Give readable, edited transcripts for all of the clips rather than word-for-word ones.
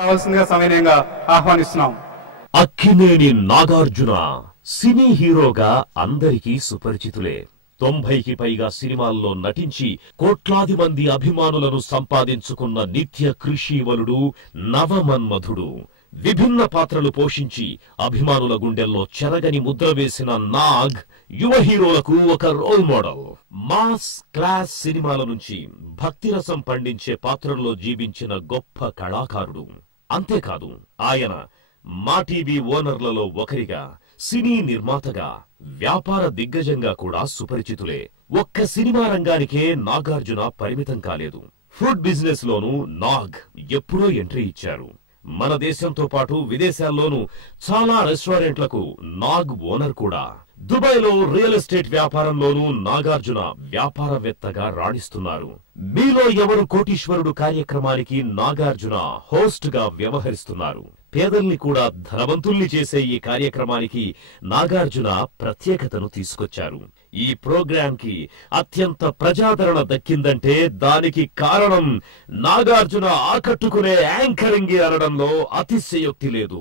రావాల్సిందిగా సమయంగా ఆహ్వానిస్తున్నాం. అక్కినేని నాగార్జున సినీ హీరోగా అందరికీ సుపరిచితులే. 90కి పైగా సినిమాల్లో నటించి కోట్లాది మంది అభిమానులను సంపాదించుకున్న నిత్య కృషీవలుడు, నవమన్మధుడు. విభిన్న పాత్రలు పోషించి అభిమానుల గుండెల్లో చెరగని ముద్ర వేసిన నాగ్ యువ హీరోలకు ఒక రోల్ మోడల్. మాస్ క్లాస్ సినిమాల నుంచి భక్తిరసం పండించే పాత్రల్లో జీవించిన గొప్ప కళాకారుడు. అంతేకాదు, ఆయన మా టీవీ ఓనర్లలో ఒకరిగా, సినీ నిర్మాతగా, వ్యాపార దిగ్గజంగా కూడా సుపరిచితులే. ఒక్క సినిమా రంగానికే నాగార్జున పరిమితం కాలేదు. ఫుడ్ బిజినెస్ లోనూ నాగ్ ఎప్పుడో ఎంట్రీ ఇచ్చారు. మన దేశంతో పాటు విదేశాల్లోనూ చాలా రెస్టారెంట్లకు నాగ్ ఓనర్ కూడా. దుబాయ్లో రియల్ ఎస్టేట్ వ్యాపారంలోనూ నాగార్జున వ్యాపారవేత్తగా రాణిస్తున్నారు. మీలో ఎవరు కోటీశ్వరుడు కార్యక్రమానికి నాగార్జున హోస్ట్ గా వ్యవహరిస్తున్నారు. పేదల్ని కూడా ధనవంతుల్ని చేసే ఈ కార్యక్రమానికి నాగార్జున ప్రత్యేకతను తీసుకొచ్చారు. ఈ ప్రోగ్రాం కి అత్యంత ప్రజాదరణ దక్కిందంటే దానికి కారణం నాగార్జున ఆకట్టుకునే యాంకరింగ్ అనడంలో అతిశయోక్తి లేదు.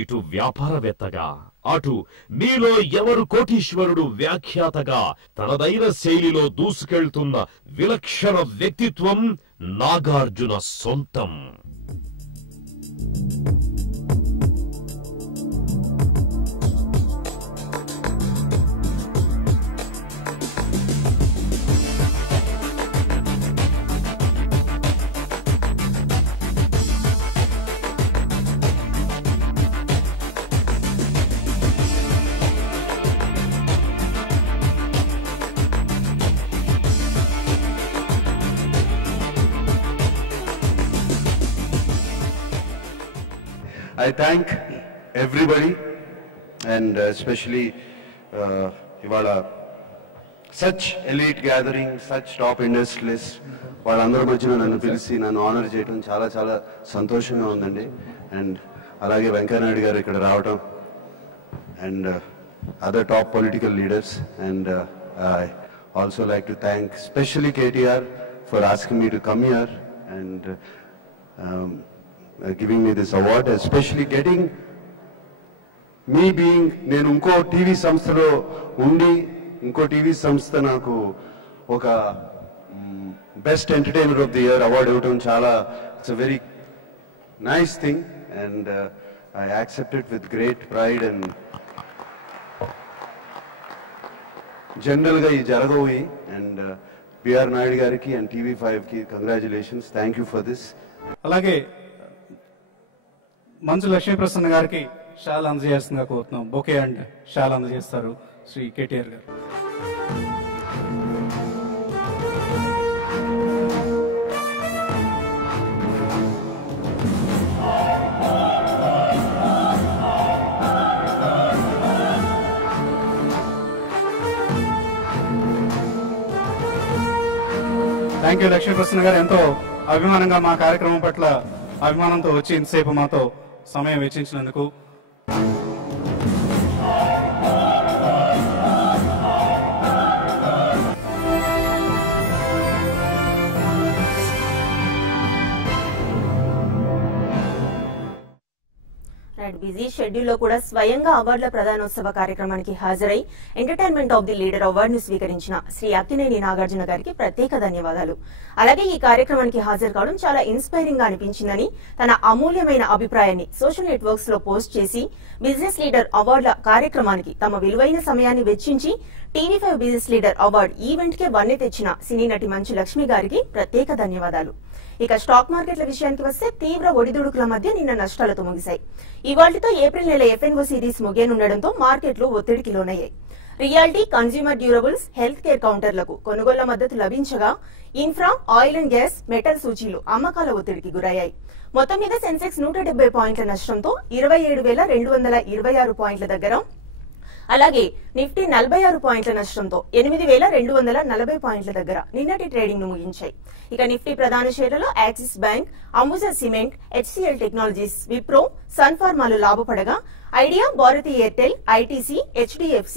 ఇటు వ్యాపారవేత్తగా, అటు మీలో ఎవరు కోటీశ్వరుడు వ్యాఖ్యాతగా తనదైన శైలిలో దూసుకెళ్తున్న విలక్షణ వ్యక్తిత్వం నాగార్జున సొంతం. I thank everybody and especially ivala such elite gathering, such top industrialists వాళ్ళందరి మధ్యన నన్ను పిలిచి నన్ను ఆనర్ చేయడం చాలా చాలా సంతోషంగా ఉందండి. అండ్ అలాగే వెంకయ్యనాయుడు గారు ఇక్కడ రావడం and other top political leaders. And I also like to thank especially KTR for asking me to come here and giving me this award, especially getting me being నేను ఇంకో టీవీ సంస్థలో ఉండి ఇంకో టీవీ సంస్థ నాకు ఒక best entertainer of the year award ఇవ్వడం చాలా it's a very nice thing and I accept it with great pride. And జనరల్గా ఈ జరగవు. అండ్ బిఆర్ నాయుడు గారికి అండ్ TV5కి congratulations. Thank you for this. అలాగే మంచు లక్ష్మీప్రసన్న గారికి షాల్ అందజేస్తుందిగా కోరుతున్నాం. బొకే అండ్ షాల్ అందజేస్తారు శ్రీ KTR గారు. థ్యాంక్ యూ లక్ష్మీప్రసన్న గారు. ఎంతో అభిమానంగా మా కార్యక్రమం పట్ల అభిమానంతో వచ్చి ఇంతసేపు మాతో సమయం వెచ్చించినందుకు. బిజీ షెడ్యూల్ లో కూడా స్వయంగా అవార్డుల ప్రదానోత్సవ కార్యక్రమానికి హాజరై ఎంటర్టైన్మెంట్ ఆఫ్ ది లీడర్ అవార్డును స్వీకరించిన శ్రీ అక్కినేని నాగార్జున గారికి ప్రత్యేక ధన్యవాదాలు. అలాగే ఈ కార్యక్రమానికి హాజరు కావడం చాలా ఇన్స్పైరింగ్ గా అనిపించిందని తన అమూల్యమైన అభిప్రాయాన్ని సోషల్ నెట్వర్క్స్ లో పోస్ట్ చేసి బిజినెస్ లీడర్ అవార్డుల కార్యక్రమానికి తమ విలువైన సమయాన్ని వెచ్చించి TV5 business leader award event కే వన్నె తెచ్చిన సినీ నటి మంచు లక్ష్మి గారికి ప్రత్యేక ధన్యవాదాలు. ఇక స్టాక్ మార్కెట్ల విషయానికి వస్తే తీవ్ర ఒడిదుడుకుల మధ్య నిన్న నష్టాలతో ముగిశాయి. ఇవాళ్టితో ఏప్రిల్ నెల FNO సిరీస్ ముగియనుండడంతో మార్కెట్లు ఒత్తిడికి లోనయ్యాయి. Reality, consumer durables, health care కౌంటర్లకు కొనుగోళ్ల మద్దతు లభించగా infra, oil and gas, metal సూచీలు అమ్మకాల ఒత్తిడికి గురయ్యాయి. మొత్తం మీద సెన్సెక్స్ 170 పాయింట్ల నష్టంతో 27,226 పాయింట్ల దగ్గర, అలాగే నిఫ్టీ 46 పాయింట్ల నష్టంతో 8,240 పాయింట్ల దగ్గర నిన్నటి ట్రేడింగ్ ను ముగించాయి. ఇక నిఫ్టీ ప్రధాన షేర్లలో Axis bank, Ambuja cement, HCL technologies, Wipro, Sun ఫార్మాలు లాభపడగా Idea, Bharti Airtel, ITC, HDFC,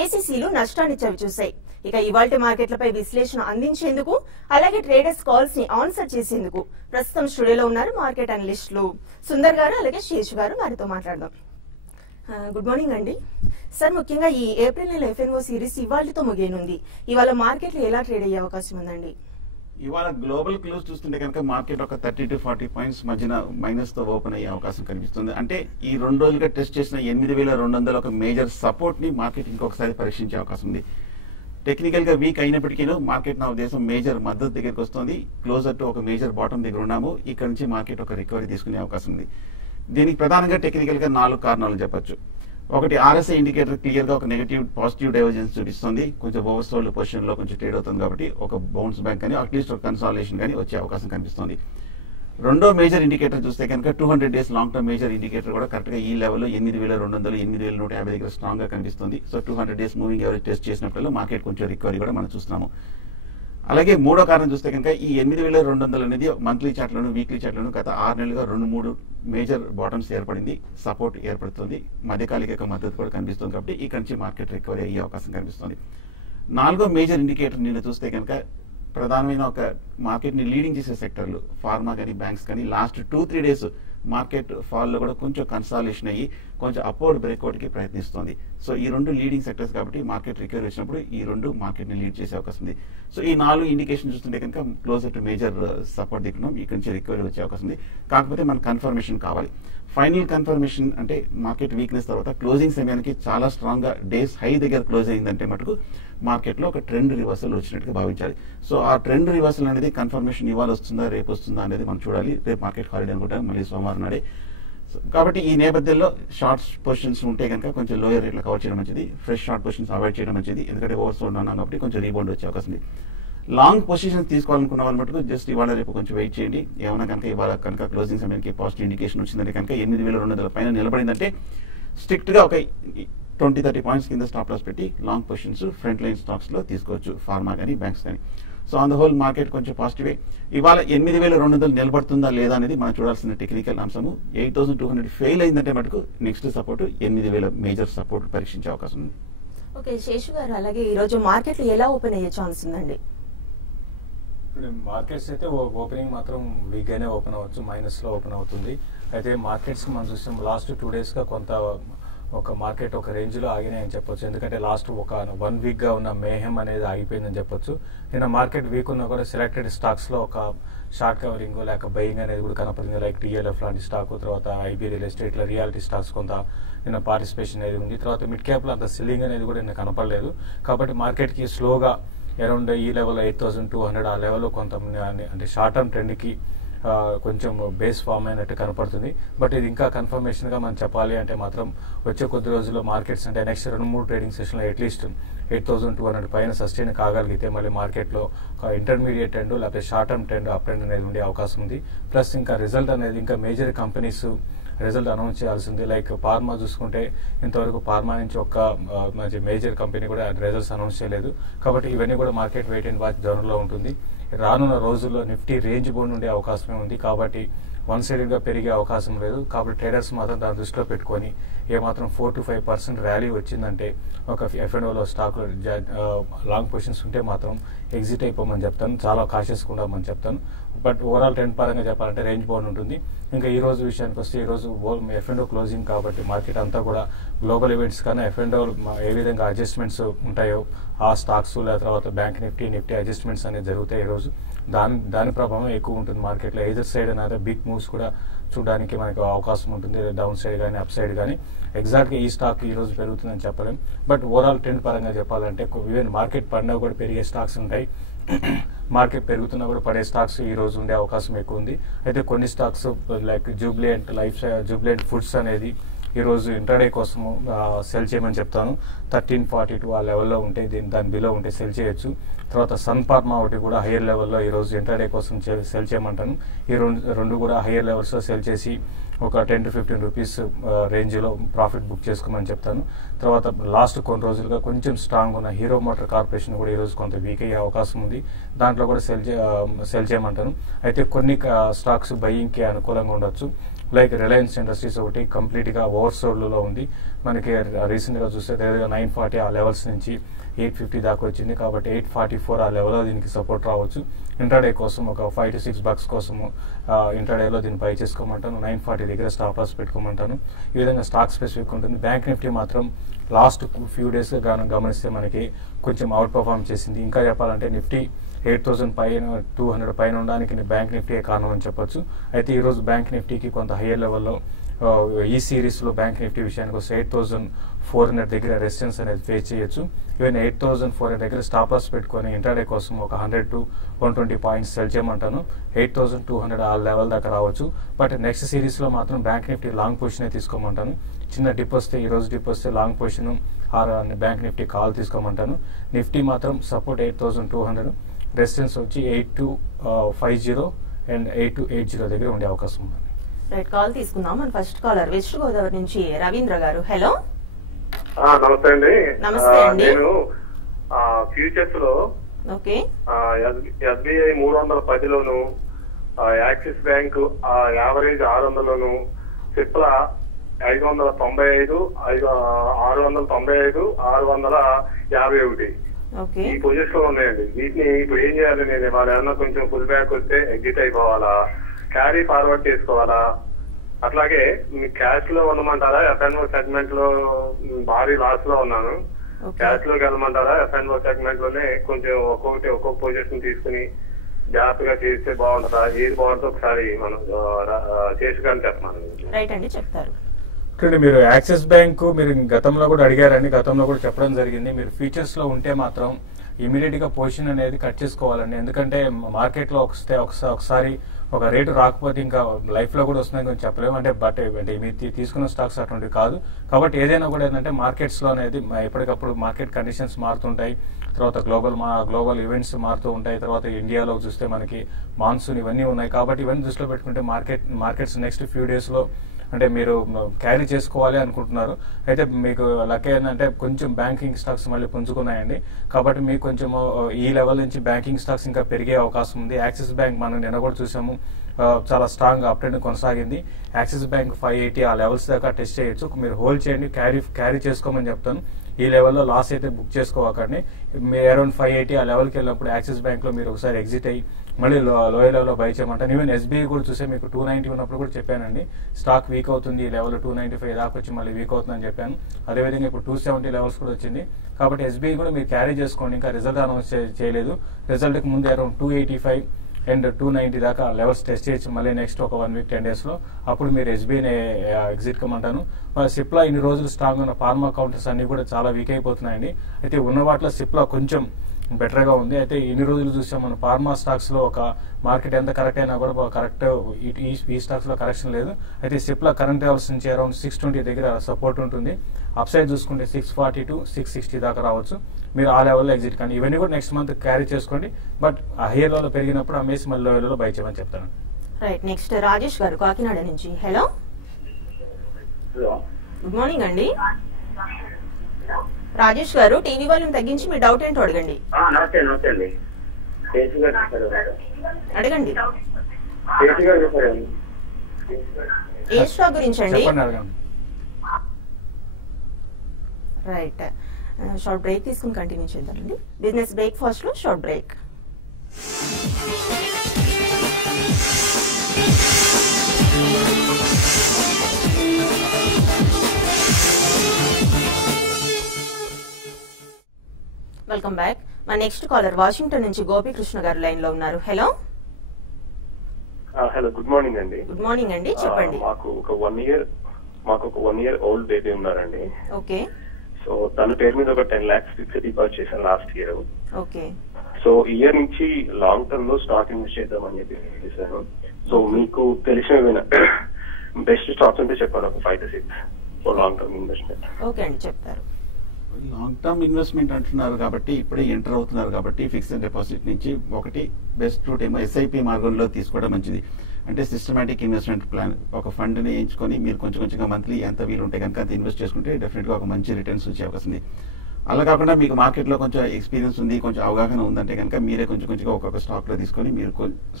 ACCలు నష్టాన్ని చవిచూశాయి. ఇక ఇవాల్టి మార్కెట్లపై విశ్లేషణ అందించేందుకు అలాగే ట్రేడర్స్ కాల్స్ ని ఆన్సర్ చేసేందుకు ప్రస్తుతం స్టూడియోలో ఉన్నారు మార్కెట్ అనలిస్టులు సుందర్ గారు అలాగే శేషు గారు. వారితో మాట్లాడదాం. గుడ్ మార్నింగ్ అండి. సార్, ముఖ్యంగా ఈ ఏప్రిల్ నెల FNO సిరీస్ ఇవాళతో ముగియనుంది. ఇవాళ మార్కెట్లు ఎలా ట్రేడ్ అయ్యే అవకాశం ఉందండి? ఇవాళ గ్లోబల్ క్లోజ్ చూస్తుంటే కనుక మార్కెట్ ఒక 30 to 40 పాయింట్స్ మధ్యన మైనస్ తో ఓపెన్ అయ్యే అవకాశం కనిపిస్తుంది. అంటే ఈ 2 రోజులుగా టెస్ట్ చేసిన 8,200 ఒక మేజర్ సపోర్ట్ ని మార్కెట్ ఇంకొకసారి పరీక్షించే అవకాశం ఉంది. టెక్నికల్ గా వీక్ అయినప్పటికీ మార్కెట్ నా ఉద్దేశం మేజర్ మద్దతు దగ్గరికి వస్తుంది. క్లోజర్ టు ఒక మేజర్ బాటం దగ్గర ఉన్నాము. ఇక్కడ నుంచి మార్కెట్ ఒక రికవరీ తీసుకునే అవకాశం ఉంది. దీనికి ప్రధానంగా టెక్నికల్ గా 4 కారణాలు చెప్పొచ్చు. ఒకటి, RSI ఇండికేటర్ క్లియర్ గా ఒక నెగటివ్ పాజిటివ్ డైవర్జెన్స్ చూపిస్తుంది. కొంచెం ఓవర్ సోల్డ్ పొజిషన్ లో కొంచెం ట్రేడ్ అవుతుంది కాబట్టి ఒక బౌన్స్ బ్యాక్ కానీ అట్లీస్ట్ ఒక కన్సాలిడేషన్ కానీ వచ్చే అవకాశం కనిపిస్తుంది. రెండో మేజర్ ఇండికేటర్ చూస్తే కనుక 200 days long term major indicator కూడా కరెక్ట్ గా ఈ లెవెల్ 8,200 8,150 దగ్గర స్ట్రాంగ్ గా కనిపిస్తుంది. So 200 days moving average test చేసినప్పుడు మార్కెట్ కొంచెం రికవరీ కూడా మనం చూస్తున్నాము. అలాగే మూడో కారణం చూస్తే కనుక ఈ 8,200 అనేది మంత్లీ చార్ట్లను వీక్లీ చార్ట్లను గత 6 నెలలుగా 2-3 మేజర్ బాటమ్స్ ఏర్పడింది. సపోర్ట్ ఏర్పడుతుంది. మధ్యకాలిక మద్దతు కూడా కనిపిస్తుంది కాబట్టి ఇక్కడ నుంచి మార్కెట్ రికవరీ అయ్యే అవకాశం కనిపిస్తుంది. నాలుగో మేజర్ ఇండికేటర్ నిన్న చూస్తే కనుక ప్రధానమైన ఒక మార్కెట్ ని లీడింగ్ చేసే సెక్టర్లు ఫార్మా కానీ బ్యాంక్స్ కానీ లాస్ట్ 2-3 డేస్ మార్కెట్ ఫాల్ లో కూడా కొంచెం కన్సాలిడేషన్ అయ్యి కొంచెం అప్వర్డ్ బ్రేక్అవుట్ కి ప్రయత్నిస్తుంది. సో ఈ 2 లీడింగ్ సెక్టర్స్ కాబట్టి మార్కెట్ రికవరీ వచ్చినప్పుడు ఈ 2 మార్కెట్ ని లీడ్ చేసే అవకాశం ఉంది. సో ఈ 4 ఇండికేషన్ చూస్తుంటే కనుక క్లోజర్ టు మేజర్ సపోర్ట్ దిక్కున్నాం. ఇక్కడ నుంచి రికవరీ వచ్చే అవకాశం ఉంది. కాకపోతే మనకు కన్ఫర్మేషన్ కావాలి. ఫైనల్ కన్ఫర్మేషన్ అంటే మార్కెట్ వీక్నెస్ తర్వాత క్లోజింగ్ సమయానికి చాలా స్ట్రాంగ్ గా డేస్ హై దగ్గర క్లోజ్ అయిందంటే మటుకు మార్కెట్ లో ఒక ట్రెండ్ రివర్సల్ వచ్చినట్టుగా భావించాలి. సో ఆ ట్రెండ్ రివర్సల్ అనేది కన్ఫర్మేషన్ ఇవాళ వస్తుందా రేపు వస్తుందా అనేది మనం చూడాలి. రేపు మార్కెట్ హాలిడే అనుకుంటాం, మళ్ళీ సోమవారం నాడే. కాబట్టి ఈ నేపథ్యంలో షార్ట్ పొజిషన్స్ ఉంటే కనుక కొంచెం లోయర్ రేట్లో కవర్ చేయడం మంచిది. ఫ్రెష్ షార్ట్ పొజిషన్స్ అవాయిడ్ చేయడం మంచిది. ఎందుకంటే ఓవర్ సోల్డ్ ఉన్నాం కాబట్టి కొంచెం రీబౌండ్ వచ్చే అవకాశం ఉంది. లాంగ్ పొజిషన్స్ తీసుకోవాలనుకున్న వాళ్ళు మటుకు జస్ట్ ఇవాళ రేపు కొంచెం వెయిట్ చేయండి. ఏమైనా కనుక ఇవాళ కనుక క్లోజింగ్ సమయానికి పాజిటివ్ ఇండికేషన్ వచ్చిందంటే కనుక 8,200 పైన నిలబడిందంటే స్ట్రిక్ట్ గా ఒక 20-30 పాయింట్స్ కింద స్టాప్ లాస్ పెట్టి long positions front line stocks లో తీసుకోవచ్చు, ఫార్మా కానీ బ్యాంక్స్ కానీ. So on the whole market కొంచెం పాజిటివే. ఇవాళ 8,200 నిలబడుతుందా లేదా అనేది మనం చూడాల్సిన టెక్నికల్ అంశము. 8,200 ఫెయిల్ అయిందంటే మటుకు నెక్స్ట్ సపోర్ట్ 8,000 మేజర్ సపోర్ట్ పరీక్షించే అవకాశం ఉంది. ఓకే శేషు గారు, అలాగే ఈ రోజు మార్కెట్లు ఎలా ఓపెన్ అయ్యే ఛాన్స్ ఉందండి? మార్కెట్స్ అయితే ఓపెనింగ్ మాత్రం వీక్ గానే ఓపెన్ అవ్వచ్చు, మైనస్ లో ఓపెన్ అవుతుంది. అయితే మార్కెట్స్ మనం చూస్తాం లాస్ట్ 2 డేస్ గా కొంత ఒక మార్కెట్ ఒక రేంజ్ లో ఆగినాయని చెప్పొచ్చు. ఎందుకంటే లాస్ట్ ఒక 1 వీక్ గా ఉన్న మేహం అనేది ఆగిపోయిందని చెప్పొచ్చు. నిన్న మార్కెట్ వీక్ ఉన్నా కూడా సెలెక్టెడ్ స్టాక్స్ లో ఒక షార్ట్ కవరింగ్ లేక బయింగ్ అనేది కూడా కనపడింది. లైక్ TLF లాంటి స్టాక్, తర్వాత IB రియల్ ఎస్టేట్ లో రియాలిటీ స్టాక్స్ కొంత నిన్న పార్టిసిపేషన్ అనేది ఉంది. తర్వాత మిడ్ క్యాప్ లో అంత సెల్లింగ్ అనేది కూడా నిన్న కనపడలేదు. కాబట్టి మార్కెట్ కి స్లోగా అరౌండ్ ఈ లెవెల్ 8,200 ఆ లెవెల్ కొంత అంటే షార్ట్ టర్మ్ ట్రెండ్ కి కొంచెం బేస్ ఫామ్ అయినట్టు కనపడుతుంది. బట్ ఇది ఇంకా కన్ఫర్మేషన్ గా మనం చెప్పాలి అంటే మాత్రం వచ్చే కొద్ది రోజుల్లో మార్కెట్స్ అంటే నెక్స్ట్ 2-3 ట్రేడింగ్ సెషన్ లో అట్లీస్ట్ 8,200 పైన సస్టైన్ కాగలిగితే మళ్ళీ మార్కెట్ లో ఒక ఇంటర్మీడియట్ ట్రెండ్ లేకపోతే short term trend up trend అనేది ఉండే అవకాశం ఉంది. ప్లస్ ఇంకా రిజల్ట్ అనేది ఇంకా మేజర్ కంపెనీస్ రిజల్ట్ అనౌన్స్ చేయాల్సింది. లైక్ ఫార్మా చూసుకుంటే ఇంతవరకు ఫార్మా నుంచి ఒక మంచి మేజర్ కంపెనీ కూడా రిజల్ట్స్ అనౌన్స్ చేయలేదు. కాబట్టి ఇవన్నీ కూడా మార్కెట్ వెయిట్ అండ్ వాచ్ ధోరణిలో ఉంటుంది. రానున్న రోజుల్లో నిఫ్టీ రేంజ్ బౌండ్ ఉండే అవకాశమే ఉంది. కాబట్టి వన్ సైడెడ్ గా పెరిగే అవకాశం లేదు. కాబట్టి ట్రేడర్స్ మాత్రం దాన్ని దృష్టిలో పెట్టుకొని ఏమాత్రం 4-5% ర్యాలీ వచ్చిందంటే ఒక F&Oలో స్టాక్ లాంగ్ పొజిషన్స్ ఉంటే మాత్రం ఎగ్జిట్ అయిపోమని చెప్తాను. చాలా కాషియస్ గా ఉండమని చెప్తాను. బట్ ఓవరాల్ ట్రెండ్ పరంగా చెప్పాలంటే రేంజ్ బౌండ్ ఉంటుంది. ఇంకా ఈ రోజు విషయానికి వస్తే ఈ రోజు F&O క్లోజింగ్ కాబట్టి మార్కెట్ అంతా కూడా గ్లోబల్ ఈవెంట్స్ కానీ F&O ఏ విధంగా అడ్జస్ట్మెంట్స్ ఉంటాయో ఆ స్టాక్స్ లేదా తర్వాత బ్యాంక్ నిఫ్టీ అడ్జస్ట్మెంట్స్ అనేది జరుగుతాయి. ఈ రోజు దాని ప్రభావం ఎక్కువ ఉంటుంది మార్కెట్ లో. ఎయిదర్ సైడ్ అనేది బిగ్ మూవ్స్ కూడా చూడడానికి మనకు అవకాశం ఉంటుంది, డౌన్ సైడ్ కానీ అప్ సైడ్ కానీ. ఎగ్జాక్ట్ గా ఈ స్టాక్ ఈ రోజు పెరుగుతుందని చెప్పలేం. బట్ ఓవరాల్ ట్రెండ్ పరంగా చెప్పాలంటే ఈవెన్ మార్కెట్ పడినా కూడా పెరిగే స్టాక్స్ ఉంటాయి, మార్కెట్ పెరుగుతున్నా కూడా పడే స్టాక్స్ ఈ రోజు ఉండే అవకాశం ఎక్కువ ఉంది. అయితే కొన్ని స్టాక్స్ లైక్ జూబ్లియంట్ ఫుడ్స్ అనేది ఈ రోజు ఇంటర్డే కోసం సెల్ చేయమని చెప్తాను. 1342 ఆ లెవెల్లో ఉంటే దాని బిలో ఉంటే సెల్ చేయొచ్చు. తర్వాత సన్ ఫార్మా ఒకటి కూడా హైయర్ లెవెల్లో ఈ రోజు ఇంటర్డే కోసం సెల్ చేయమంటాను. ఈ రెండు కూడా హైయర్ లెవెల్స్ లో సెల్ చేసి ఒక 10 to 15 రూపీస్ రేంజ్ లో ప్రాఫిట్ బుక్ చేసుకోమని చెప్తాను. తర్వాత లాస్ట్ కొన్ని రోజులుగా కొంచెం స్ట్రాంగ్ ఉన్న హీరో మోటార్ కార్పొరేషన్ కూడా ఈ రోజు కొంత వీక్ అయ్యే అవకాశం ఉంది. దాంట్లో కూడా సెల్ చేయమంటాను. అయితే కొన్ని స్టాక్స్ బయింగ్ కి అనుకూలంగా ఉండొచ్చు. లైక్ రిలయన్స్ ఇండస్ట్రీస్ ఒకటి కంప్లీట్ గా ఓవర్ సోల్డ్ లో ఉంది. మనకి రీసెంట్ గా చూస్తే 940 ఆ లెవెల్స్ నుంచి 850 దాకా వచ్చింది. కాబట్టి 844 ఆ లెవెల్లో దీనికి సపోర్ట్ రావచ్చు. ఇంట్రాడే కోసం ఒక $5 to $6 కోసము ఇంట్రాడేలో దీన్ని బై చేసుకోమంటాను. 940 దగ్గర స్టాప్ లాస్ పెట్టుకోమంటాను. ఈ విధంగా స్టాక్ స్పెసిఫిక్ ఉంటుంది. బ్యాంక్ నిఫ్టీ మాత్రం లాస్ట్ ఫ్యూ డేస్ గమనిస్తే మనకి కొంచెం అవుట్ పర్ఫార్మ్ చేసింది. ఇంకా చెప్పాలంటే నిఫ్టీ 8,200 పైన ఉండడానికి బ్యాంక్ నిఫ్టీ కారణం అని చెప్పొచ్చు. అయితే ఈరోజు బ్యాంక్ నిఫ్టీకి కొంత హయ్యర్ లెవెల్లో ఈ సిరీస్లో బ్యాంక్ నిఫ్టీ విషయానికి వస్తే 8,400 దగ్గర రెసిస్టెన్స్ అనేది ఫేస్ చేయొచ్చు. ఈవెన్ 8,400 దగ్గర స్టాప్ లాస్ పెట్టుకొని ఇంట్రాడే కోసం ఒక 100 to 120 పాయింట్స్ సెల్ చేయమంటాను. 8,200 ఆ లెవెల్ దాకా రావచ్చు. బట్ నెక్స్ట్ సిరీస్లో మాత్రం బ్యాంక్ నిఫ్టీ లాంగ్ పొజిషన్ తీసుకోమంటాను. చిన్న డిప్ వస్తే ఈరోజు డిప్ వస్తే long position bank Nifty call తీసుకోమంటాను. నిఫ్టీ మాత్రం సపోర్ట్ 8,200, రెసిస్టెన్స్ వచ్చి 8,250 అండ్ 8,280 దగ్గర ఉండే అవకాశం ఉంది. రైట్, కాల్ తీసుకుందాం. మన ఫస్ట్ కాలర్ వెస్ట్ గోదావరి నుంచి రవీంద్ర గారు. హలో, నమస్తే అండి. నమస్తే అండి. నేను ఫ్యూచర్స్ లో ఓకే SBI 310లోను, యాక్సిస్ బ్యాంక్ యావరేజ్ 600లోను, సిప్లా 595, 695, 651 ఓకే ఈ పొజిషన్ లో ఉన్నాయండి. వీటిని ఇప్పుడు ఏం చేయాలి? నేను వాళ్ళ ఏమన్నా కొంచెం ఫుల్ బ్యాక్ వస్తే ఎగ్జిట్ అయిపోవాలా, క్యారీ ఫార్వర్డ్ చేసుకోవాలా? అట్లాగే మీ క్యాష్ లో ఉండమంటారా? FNO సెగ్మెంట్ లో భారీ లాస్ లో ఉన్నాను. క్యాష్ లోకి వెళ్ళమంటారా? FNO సెగ్మెంట్ లోనే కొంచెం ఒక్కొక్క పొజిషన్ తీసుకుని జాగ్రత్తగా చేస్తే బాగుంటుందా? ఏది బాగుంటుందో ఒకసారి మనం చేసుకొని చెప్పమని. రైట్ అండి, చెప్తారు. మీరు యాక్సిస్ బ్యాంక్ మీరు గతంలో కూడా అడిగారని, గతంలో కూడా చెప్పడం జరిగింది. మీరు ఫ్యూచర్స్ లో ఉంటే మాత్రం ఇమీడియట్ గా పొజిషన్ అనేది కట్ చేసుకోవాలండి. ఎందుకంటే మార్కెట్ లో ఒకసారి ఒక రేటు రాకపోతే ఇంకా లైఫ్ లో కూడా వస్తుందని కొంచెం చెప్పలేము. అంటే మీరు తీసుకున్న స్టాక్స్ అటువంటివి కాదు. కాబట్టి ఏదైనా కూడా ఏంటంటే మార్కెట్స్ లో అనేది ఎప్పటికప్పుడు మార్కెట్ కండిషన్స్ మారుతుంటాయి. తర్వాత గ్లోబల్ ఈవెంట్స్ మారుతూ ఉంటాయి. తర్వాత ఇండియాలో చూస్తే మనకి మాన్సూన్ ఇవన్నీ ఉన్నాయి. కాబట్టి ఇవన్నీ దృష్టిలో పెట్టుకుంటే మార్కెట్స్ నెక్స్ట్ ఫ్యూ డేస్ లో అంటే మీరు క్యారీ చేసుకోవాలి అనుకుంటున్నారు. అయితే మీకు లక్ ఏంటంటే కొంచెం బ్యాంకింగ్ స్టాక్స్ మళ్ళీ పుంజుకున్నాయండి. కాబట్టి మీకు కొంచెం ఈ లెవెల్ నుంచి బ్యాంకింగ్ స్టాక్స్ ఇంకా పెరిగే అవకాశం ఉంది. యాక్సిస్ బ్యాంక్ మనం నిన్న కూడా చూసాము, చాలా స్ట్రాంగ్ అప్ ట్రెండ్ కొనసాగింది. యాక్సిస్ బ్యాంక్ 580 ఆ లెవెల్స్ దాకా టెస్ట్ చేయొచ్చు. మీరు హోల్డ్ చేయండి, క్యారీ చేసుకోమని చెప్తాను. ఈ లెవెల్లో లాస్ అయితే బుక్ చేసుకోకండి. మీరు అరౌండ్ 580 ఆ లెవెల్కి వెళ్ళినప్పుడు యాక్సిస్ బ్యాంక్ లో మీరు ఒకసారి ఎగ్జిట్ అయ్యి మళ్ళీ లోయర్ లెవెల్లో బై చేయమంటాను. ఈవెన్ SBI కూడా చూసే మీకు 290 ఉన్నప్పుడు కూడా చెప్పానండి, స్టాక్ వీక్ అవుతుంది, ఈ లెవెల్ 295 దాకా వచ్చి మళ్ళీ వీక్ అవుతుందని చెప్పాను. అదేవిధంగా ఇప్పుడు 270 లెవెల్స్ కూడా వచ్చింది. కాబట్టి SBI కూడా మీరు క్యారీ చేసుకోండి. ఇంకా రిజల్ట్ అనౌన్స్ చేయలేదు. రిజల్ట్ కి ముందు అరౌండ్ 285 అండ్ 290 దాకా లెవెల్స్ టెస్ట్ చేయొచ్చు మళ్ళీ నెక్స్ట్ ఒక 1 week 10 days లో. అప్పుడు మీరు SBIని ఎగ్జిట్ కమ్మంటాను. సిప్లా ఇన్ని రోజులు స్ట్రాంగ్ ఉన్న ఫార్మా కౌంటర్స్ అన్ని కూడా చాలా వీక్ అయిపోతున్నాయండి. అయితే ఉన్న వాటిలో సిప్లా కొంచెం బెటర్ గా ఉంది. అయితే ఇన్ని రోజులు చూసాం మనం ఫార్మా స్టాక్స్ లో ఒక మార్కెట్ ఎంత కరెక్ట్ అయినా కూడా కరెక్ట్ ఈ స్టాక్స్ లో కరెక్షన్ లేదు. అయితే సిప్లా కరెంట్ లెవెల్స్ నుంచి అరౌండ్ 620 దగ్గర సపోర్ట్ ఉంటుంది. అప్ సైడ్ చూసుకుంటే 640 to 660 దాకా రావచ్చు. మీరు ఆ లెవెల్లో ఎగ్జిట్ కానీ ఇవన్నీ కూడా నెక్స్ట్ మంత్ క్యారీ చేసుకోండి. బట్ హైయర్ లెవెల్ పెరిగినప్పుడు అమ్మేసి మళ్ళీ లెవెల్లో బై చేయమని చెప్తాను. రైట్, నెక్స్ట్ రాజేష్ గారు కాకినాడ నుంచి. హలో, గుడ్ మార్నింగ్ అండి. రాజేష్ గారు టీవీ వాల్యూమ్ తగ్గించి మీ డౌట్ ఏంటో అడగండి. అడగండి. ఏ స్టాక్ గురించి అండి? రైట్, షార్ట్ బ్రేక్ తీసుకుని కంటిన్యూ చేద్దామండి. బిజినెస్ బ్రేక్ఫాస్ట్ లో షార్ట్ బ్రేక్. Welcome back. మా నెక్స్ట్ కాలర్ వాషింగ్టన్ నుంచి గోపీకృష్ణ గారు లైన్ లో ఉన్నారు. హలో, హలో, గుడ్ మార్నింగ్ అండి. గుడ్ మార్నింగ్ అండి, చెప్పండి. మాకు ఒక 1 year ఓల్డ్ బేబీ ఉన్నారండి. ఓకే. సో తన పేరు మీద ఒక 10 lakhs ఫిక్స్డ్ డిపాజిట్ చేశాను last year. Okay. So year నుంచి లాంగ్ టర్మ్ లో స్టాక్ ఇన్వెస్ట్ చేద్దామని చెప్పి చేశాను. సో మీకు తెలిసిన బెస్ట్ స్టాక్స్ అంటే చెప్పాను, ఒక 5 to 6 for long term investment. Okay అండి, చెప్తారు. లాంగ్ టర్మ్ ఇన్వెస్ట్మెంట్ అంటున్నారు కాబట్టి ఇప్పుడే ఎంటర్ అవుతున్నారు కాబట్టి ఫిక్స్డ్ డిపాజిట్ నుంచి ఒకటి బెస్ట్ రూట్ ఏమో SIP మార్గంలో తీసుకోవడం మంచిది. అంటే సిస్టమేటిక్ ఇన్వెస్ట్మెంట్ ప్లాన్, ఒక ఫండ్ ని ఎంచుకొని మీరు కొంచెంగా మంత్లీ ఎంత వీలు ఉంటే కనుక అంత ఇన్వెస్ట్ చేసుకుంటే డెఫినెట్ గా ఒక మంచి రిటర్న్స్ వచ్చే అవకాశం ఉంది. అలా కాకుండా మీకు మార్కెట్ లో కొంచెం ఎక్స్పీరియన్స్ ఉంది, కొంచెం అవగాహన ఉందంటే కనుక మీరే కొంచెంగా ఒక్కొక్క స్టాక్ లో తీసుకొని మీరు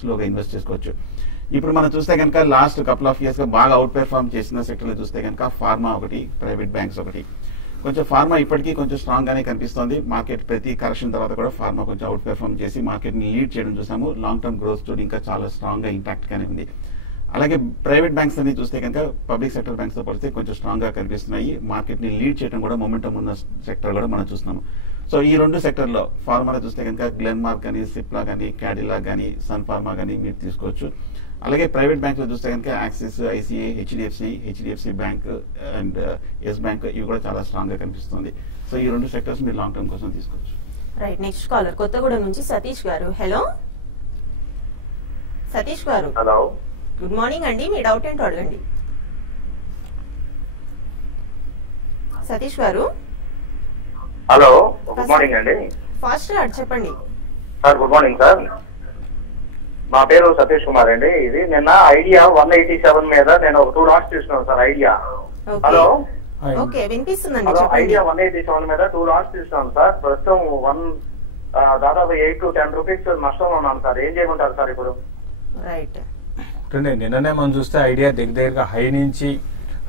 స్లోగా ఇన్వెస్ట్ చేసుకోవచ్చు. ఇప్పుడు మనం చూస్తే కనుక లాస్ట్ కపుల్ ఆఫ్ ఇయర్స్ గా బాగా అవుట్ పెర్ఫార్మ్ చేసిన సెక్టర్ లో చూస్తే కనుక ఫార్మా ఒకటి, ప్రైవేట్ బ్యాంక్స్ ఒకటి. కొంచెం ఫార్మా ఇప్పటికీ కొంచెం స్ట్రాంగ్ గానే కనిపిస్తోంది. మార్కెట్ ప్రతి కరెక్షన్ తర్వాత కూడా ఫార్మా కొంచెం అవుట్ పెర్ఫార్మ్ చేసి మార్కెట్ ని లీడ్ చేయడం చూసాము. లాంగ్ టర్మ్ గ్రోత్ స్టోరీ ఇంకా చాలా స్ట్రాంగ్ గా ఇంపాక్ట్ గానే ఉంది. అలాగే ప్రైవేట్ బ్యాంక్స్ అన్ని చూస్తే కనుక పబ్లిక్ సెక్టర్ బ్యాంక్స్ తో పోలిస్తే కొంచెం స్ట్రాంగ్ గా కనిపిస్తున్నాయి. మార్కెట్ ని లీడ్ చేయడం కూడా మొమెంటం ఉన్న సెక్టర్ కూడా మనం చూస్తున్నాము. సో ఈ రెండు సెక్టర్లో ఫార్మాలో చూస్తే కనుక గ్లెన్మార్క్ కానీ, సిప్లా కానీ, క్యాడిలా కానీ, సన్ ఫార్మా కానీ మీరు తీసుకోవచ్చు. అలాగే ప్రైవేట్ బ్యాంక్ లో చూస్తే కనుక Axis, ICICI, HDFC bank and Yes bank ఇవి కూడా చాలా స్ట్రాంగ్ గా కనిపిస్తుంది. సో ఈ రెండు సెక్టర్స్ మీరు లాంగ్ టర్మ్ కోసం తీసుకోవచ్చు. రైట్, నెక్స్ట్ కాలర్ కొత్తగూడెం నుంచి సతీష్ గారు. హలో సతీష్ గారు. హలో, గుడ్ మార్నింగ్ అండి, మీ డౌట్ ఏంటో అడగండి. సతీష్ గారు. హలో, గుడ్ మార్నింగ్ అండి. ఫాస్ట్ చెప్పండి సార్. Good morning sir. మా పేరు సతీష్ కుమార్ అండి. ఇది నిన్న ఐడియా 187 మీద నేను ఒక 2 లాట్స్ తీసుకున్నాను సార్. ఐడియా. హలో, ఓకే వినిపిస్తుందండి. హలో, ఐడియా 187 మీద 2 లాట్స్ తీసుకున్నాను సార్. ప్రస్తుతం దాదాపు 8 to 10 రూపీస్ నష్టంలో ఉన్నాను సార్. ఏం చేయమంటారు సార్ ఇప్పుడు? రైట్, నిన్ననే మనం చూస్తే ఐడియా దగ్గరగా హై నుంచి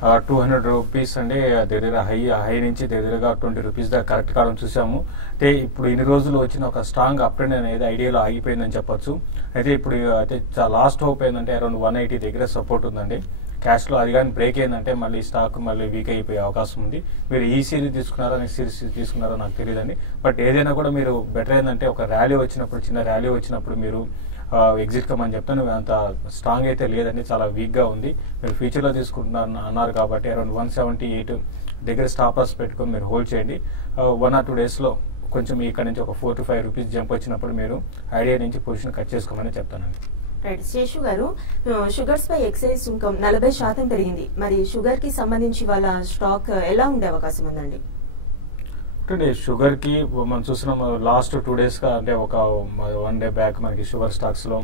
200 రూపీస్ అండి, దగ్గర హై నుంచి దగ్గరగా 20 రూపీస్ దాకా కరెక్ట్ కావడం చూసాము. అయితే ఇప్పుడు ఇన్ని రోజులు వచ్చిన ఒక స్ట్రాంగ్ అప్ ట్రెండ్ అనేది ఐడియాలో ఆగిపోయిందని చెప్పొచ్చు. అయితే ఇప్పుడు అయితే లాస్ట్ హోప్ ఏంటంటే అరౌండ్ 180 దగ్గర సపోర్ట్ ఉందండి క్యాష్ లో. అది కానీ బ్రేక్ అయిందంటే మళ్ళీ స్టాక్ మళ్ళీ వీక్ అయిపోయే అవకాశం ఉంది. మీరు ఈ సిరీస్ తీసుకున్నారా నెక్స్ట్ సిరీస్ తీసుకున్నారో నాకు తెలియదండి. బట్ ఏదైనా కూడా మీరు బెటర్ ఏంటంటే ఒక ర్యాలీ వచ్చినప్పుడు, చిన్న ర్యాలీ వచ్చినప్పుడు మీరు ఎగ్జిట్ కమని చెప్తాను. అంత స్ట్రాంగ్ అయితే లేదండి, చాలా వీక్ గా ఉంది. మీరు ఫ్యూచర్ లో తీసుకుంటున్నారు అన్నారు కాబట్టి అరౌండ్ 178 దగ్గర స్టాప్ లాస్ పెట్టుకుని మీరు హోల్డ్ చేయండి. 1 or 2 days లో కొంచెం ఇక్కడ నుంచి ఒక 4 to 5 రూపీస్ జంప్ వచ్చినప్పుడు మీరు ఐడియా నుంచి పొజిషన్ కట్ చేసుకోమని చెప్తానండి. రైట్, శేషు గారు, షుగర్స్ పై ఎక్సైజ్ సుంకం 40% పెరిగింది. మరి షుగర్ కి సంబంధించి వాళ్ళ స్టాక్ ఎలా ఉండే అవకాశం ఉందండి? అంటే షుగర్ కి మనం చూస్తున్నాం లాస్ట్ 2 days గా, అంటే ఒక 1 day బ్యాక్ మనకి షుగర్ స్టాక్స్ లో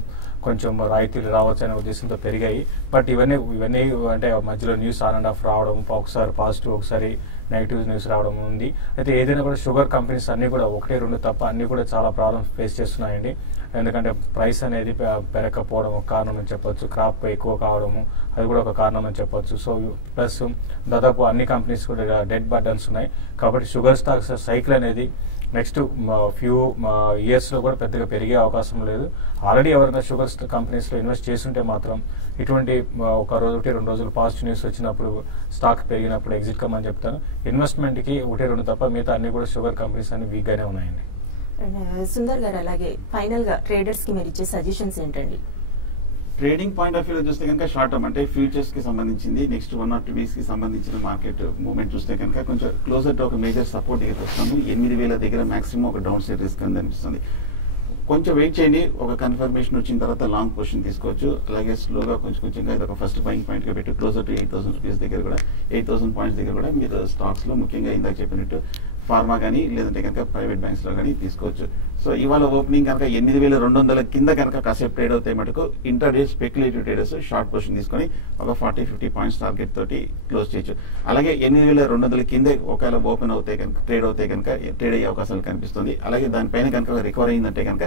కొంచెం రాయితీలు రావచ్చు అనే ఉద్దేశంతో పెరిగాయి. బట్ ఇవన్నీ అంటే మధ్యలో న్యూస్ ఆన్ అండ్ ఆఫ్ రావడం, ఒకసారి పాజిటివ్ ఒకసారి నెగిటివ్ న్యూస్ రావడం ఉంది. అయితే ఏదైనా కూడా షుగర్ కంపెనీస్ అన్ని కూడా 1-2 తప్ప అన్ని కూడా చాలా ప్రాబ్లమ్స్ ఫేస్ చేస్తున్నాయండి. ఎందుకంటే ప్రైస్ అనేది పెరగకపోవడం ఒక కారణం అని చెప్పొచ్చు, క్రాప్ ఎక్కువ కావడము అది కూడా ఒక కారణం అని చెప్పొచ్చు. సో ప్లస్ దాదాపు అన్ని కంపెనీస్ కూడా డెడ్ బర్డన్స్ ఉన్నాయి. కాబట్టి షుగర్ స్టాక్స్ సైకిల్ అనేది నెక్స్ట్ ఫ్యూ ఇయర్స్ లో కూడా పెద్దగా పెరిగే అవకాశం లేదు. ఆల్రెడీ ఎవరైనా షుగర్ కంపెనీస్ లో ఇన్వెస్ట్ చేస్తుంటే మాత్రం ఇటువంటి 1-2 రోజులు పాజిటివ్ న్యూస్ వచ్చినప్పుడు స్టాక్ పెరిగినప్పుడు ఎగ్జిట్ కమ్మని చెప్తాను. ఇన్వెస్ట్మెంట్ కి 1-2 తప్ప మిగతా అన్ని కూడా షుగర్ కంపెనీస్ అన్ని వీక్ గానే ఉన్నాయండి. సుందర్ గారు, అలాగే ఫైనల్ గా ట్రేడర్స్ కి మీరు ఇచ్చే సజెషన్స్ ఏంటండి? ట్రేడింగ్ పాయింట్ ఆఫ్ వ్యూలో చూస్తే కనుక షార్ట్ టర్మ్ అంటే ఫ్యూచర్స్ కి సంబంధించింది నెక్స్ట్ 1 or 2 weeks కి సంబంధించిన మార్కెట్ మూవ్మెంట్ చూస్తే కనుక కొంచెం క్లోజర్ టు ఒక మేజర్ సపోర్ట్ దగ్గర వస్తుంది. 8,000 దగ్గర మాక్సిమం ఒక డౌన్ సైడ్ రిస్క్ అని అనిపిస్తుంది. కొంచెం వెయిట్ చేయండి, ఒక కన్ఫర్మేషన్ వచ్చిన తర్వాత లాంగ్ పొజిషన్ తీసుకోవచ్చు. అలాగే స్లోగా కొంచెంగా ఇది ఒక ఫస్ట్ బయింగ్ పాయింట్ గా పెట్టి క్లోజర్ టు 8,000 రూపీస్ దగ్గర కూడా 8,000 పాయింట్స్ దగ్గర కూడా మీరు స్టాక్స్ లో ముఖ్యంగా ఇందాక చెప్పినట్టు ఫార్మా కానీ లేదంటే కనుక ప్రైవేట్ బ్యాంక్స్ లో కానీ తీసుకోవచ్చు. సో ఇవాళ ఓపెనింగ్ కనుక 8,200 కింద కనుక కాసేపు ట్రేడ్ అవుతాయి మటుకు intraday speculative traders short position తీసుకొని ఒక 40-50 పాయింట్స్ టార్గెట్ తోటి క్లోజ్ చేయొచ్చు. అలాగే 8,200 కింద ఒకవేళ ఓపెన్ అవుతే కనుక ట్రేడ్ ట్రేడ్ అయ్యే అవకాశాలు కనిపిస్తుంది. అలాగే దానిపైన కనుక రికవర్ అయిందంటే కనుక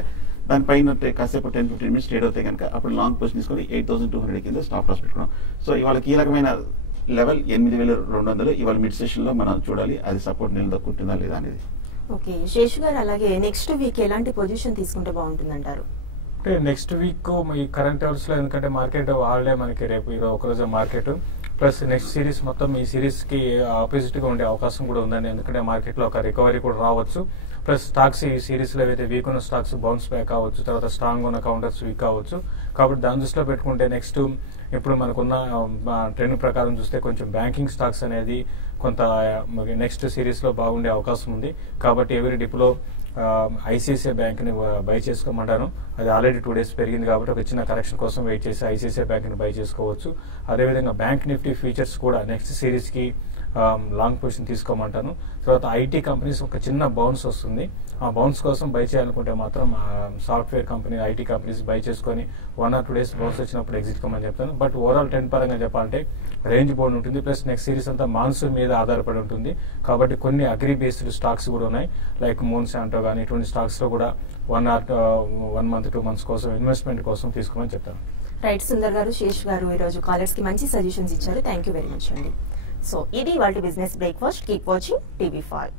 దానిపైన కాసేపు 10-15 minutes ట్రేడ్ అవుతాయి కనుక అప్పుడు లాంగ్ పొజిషన్ తీసుకొని 8,200 కింద స్టాప్ లాస్ పెట్టుకున్నాం. సో ఇవాళ కీలకమైన లెవెల్ 8,200 ఇవాళ మిడ్ సెషన్ లో మనం చూడాలి అది సపోర్ట్ నిలదొక్కుంటుందా లేదా అనేది. ఓకే శేషు గారు, అలాగే నెక్స్ట్ వీక్ ఎలాంటి పొజిషన్ తీసుకుంటే బాగుంటుంది అంటారు? అంటే నెక్స్ట్ వీక్ ఈ కరెంట్ అవర్స్ లో ఎందుకంటే మార్కెట్ హాలిడే మనకి రేపు ఒకరోజు మార్కెట్ ప్లస్ నెక్స్ట్ సిరీస్ మొత్తం ఈ సిరీస్ కి ఆపోజిట్ గా ఉండే అవకాశం కూడా ఉందండి. ఎందుకంటే మార్కెట్ లో ఒక రికవరీ కూడా రావచ్చు. ప్లస్ స్టాక్స్ ఈ సిరీస్ లో ఏవైతే వీక్ ఉన్న స్టాక్స్ బౌన్స్ బ్యాక్ కావచ్చు, తర్వాత స్ట్రాంగ్ ఉన్న కౌంటర్స్ వీక్ కావచ్చు. కాబట్టి దాని దృష్టిలో పెట్టుకుంటే నెక్స్ట్ ఇప్పుడు మనకున్న ట్రెండ్ ప్రకారం చూస్తే కొంచెం బ్యాంకింగ్ స్టాక్స్ అనేది కొంత నెక్స్ట్ సిరీస్ లో బాగుండే అవకాశం ఉంది. కాబట్టి ఎవరి డిప్లో ఐసిఐసిఐ బ్యాంక్ ని బై చేసుకోమంటాను. అది ఆల్రెడీ 2 days పెరిగింది కాబట్టి ఒక చిన్న కరెక్షన్ కోసం వెయిట్ చేసి ఐసిఐసిఐ బ్యాంక్ ని బై చేసుకోవచ్చు. అదేవిధంగా బ్యాంక్ నిఫ్టీ ఫ్యూచర్స్ కూడా నెక్స్ట్ సిరీస్ కి లాంగ్ పొజిషన్ తీసుకోమంటాను. తర్వాత ఐటీ కంపెనీస్ ఒక చిన్న బౌన్స్ వస్తుంది. ఆ బౌన్స్ కోసం బై చేయాలనుకుంటే మాత్రం software company IT companies by చేసుకొని 1 or 2 days బౌన్స్ వచ్చినప్పుడు ఎగ్జిట్ కమ్మని చెప్తాను. బట్ ఓవరాల్ ట్రెండ్ పరంగా చెప్పాలంటే రేంజ్ బోర్డ్ ఉంటుంది. ప్లస్ నెక్స్ట్ సిరీస్ అంతా మాన్సూన్ మీద ఆధారపడి ఉంటుంది. కాబట్టి కొన్ని అగ్రి బేస్డ్ స్టాక్స్ కూడా ఉన్నాయి, లైక్ మోన్సాంటో కానీ ఇటువంటి స్టాక్స్ లో కూడా 1 month 2 months కోసం ఇన్వెస్ట్మెంట్ కోసం తీసుకోమని చెప్తాను. రైట్ సుందర్ గారు, శేష్ గారు ఈరోజు కాలర్స్ కి మంచి సజెషన్స్ ఇచ్చారు. థ్యాంక్ యూ వెరీ మచ్ అండి. సో ఇది వాళ్ళ business breakfast. Keep watching TV5.